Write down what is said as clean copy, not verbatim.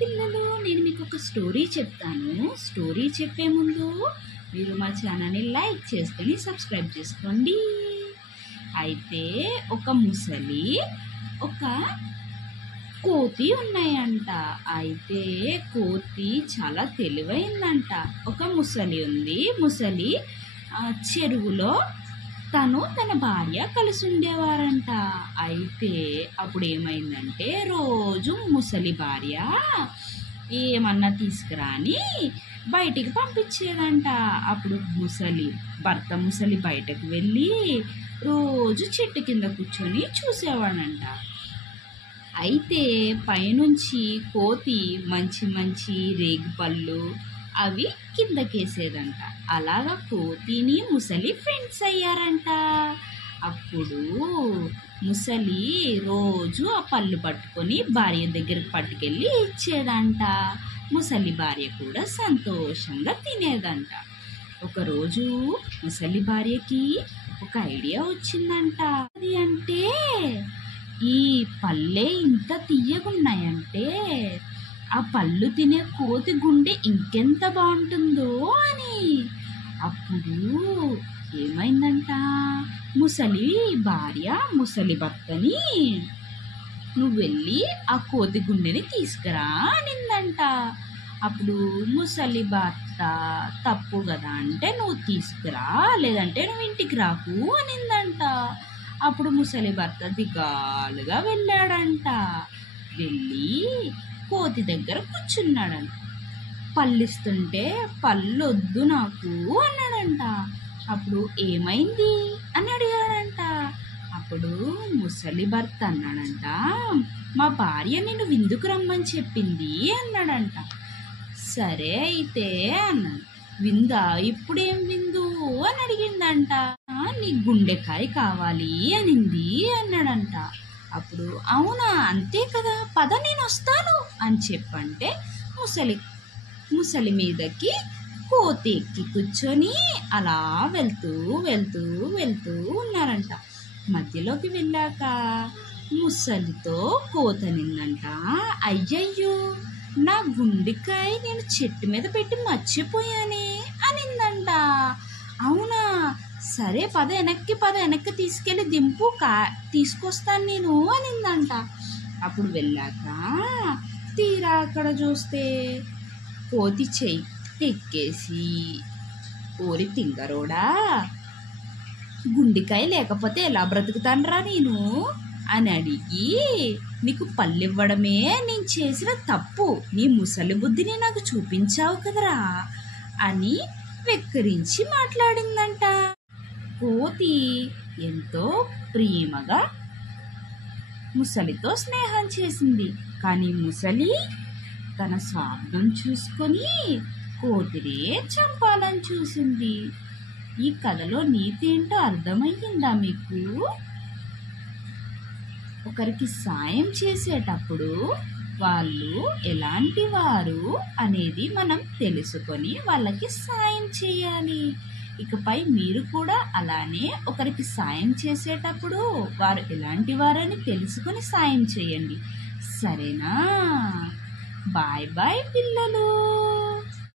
పిల్లలు, నేను మీకు ఒక స్టోరీ చెప్తాను. స్టోరీ చెప్పే ముందు మీరు మా ఛానల్ని లైక్ చేసుకొని సబ్స్క్రైబ్ చేసుకోండి. అయితే ఒక ముసలి ఒక కోతి ఉన్నాయంట. అయితే కోతి చాలా తెలివైందంట. ఒక ముసలి ఉంది. ముసలి చెరువులో తన భార్య కలిసి ఉండేవారంట. అయితే అప్పుడు ఏమైందంటే రోజు ముసలి భార్య ఏమన్నా తీసుకురాని బయటికి పంపించేదంట. అప్పుడు ముసలి బయటకు వెళ్ళి రోజు చెట్టు కింద కూర్చొని చూసేవాడంట. అయితే పైనుంచి కోతి మంచి మంచి రేగిపళ్ళు అవి కిందకేసేదంట. అలాగా కోతిని ముసలి ఫ్రెండ్స్ అయ్యారంట. అప్పుడు ముసలి రోజు ఆ పళ్ళు పట్టుకొని భార్య దగ్గరికి పట్టుకెళ్ళి ఇచ్చేదంట. ముసలి భార్య కూడా సంతోషంగా తినేదంట. ఒకరోజు ముసలి భార్యకి ఒక ఐడియా వచ్చిందంట. అది అంటే ఈ పళ్ళే ఇంత తీయగున్నాయంటే ఆ పళ్ళు తినే కోతి గుండె ఇంకెంత బాగుంటుందో అని. అప్పుడు ఏమైందంట, ముసలి భార్య ముసలి భర్తని నువ్వు వెళ్ళి ఆ కోతి గుండెని తీసుకురా అనిందంట. అప్పుడు ముసలి భర్త తప్పు కదా అంటే నువ్వు తీసుకురా, లేదంటే నువ్వు ఇంటికి రాకు అనిందంట. అప్పుడు ముసలి భర్త దిగాలుగా వెళ్ళాడంట. వెళ్ళి కోతి దగ్గర కూర్చున్నాడంట. పళ్ళిస్తుంటే పళ్ళొద్దు నాకు అన్నాడంట. అప్పుడు ఏమైంది అని అడిగాడంట. అప్పుడు ముసలి భర్త అన్నాడంట, మా భార్య నిన్ను విందుకు రమ్మని చెప్పింది అన్నాడంట. సరే అయితే అన్నాడు. విందా? ఇప్పుడేం విందు అని అడిగిందంట. నీ గుండెకాయ కావాలి అనింది అన్నాడంట. అప్పుడు అవునా, అంతే కదా, పద నేను వస్తాను అని చెప్పంటే ముసలి మీదకి కోతి ఎక్కి కూర్చొని అలా వెళ్తూ వెళ్తూ వెళ్తూ ఉన్నారంట. మధ్యలోకి వెళ్ళాక ముసలితో కోతనిందంట, అయ్యయ్యో నా గుండెకాయ నేను చెట్టు మీద పెట్టి మర్చిపోయానే అనిందంట. అవునా, సరే పద వెనక్కి తీసుకెళ్ళి దింపు, తీసుకొస్తాను నేను అనిందంట. అప్పుడు వెళ్ళాక తీరా అక్కడ చూస్తే కోతి చెయ్యి ఎక్కేసి, ఓరి తింగరోడా, గుండెకాయ లేకపోతే ఎలా బ్రతుకుతానరా నేను అని అడిగి, నీకు పళ్ళివ్వడమే నేను చేసిన తప్పు, నీ ముసలి బుద్ధిని నాకు చూపించావు కదరా అని వెక్కిరించి మాట్లాడిందంట. కోతి ఎంతో ప్రేమగా ముసలితో స్నేహం చేసింది. కానీ ముసలి తన స్వార్థం చూసుకొని కోతినే చంపాలని చూసింది. ఈ కథలో నీతి ఏంటో అర్థమయ్యిందా మీకు? ఒకరికి సాయం చేసేటప్పుడు వాళ్ళు ఎలాంటి వారు అనేది మనం తెలుసుకొని వాళ్ళకి సాయం చేయాలి. ఇకపై మీరు కూడా అలానే ఒకరికి సాయం చేసేటప్పుడు వారు ఎలాంటి వారని తెలుసుకొని సాయం చేయండి. సరేనా? బాయ్ బాయ్ పిల్లలు.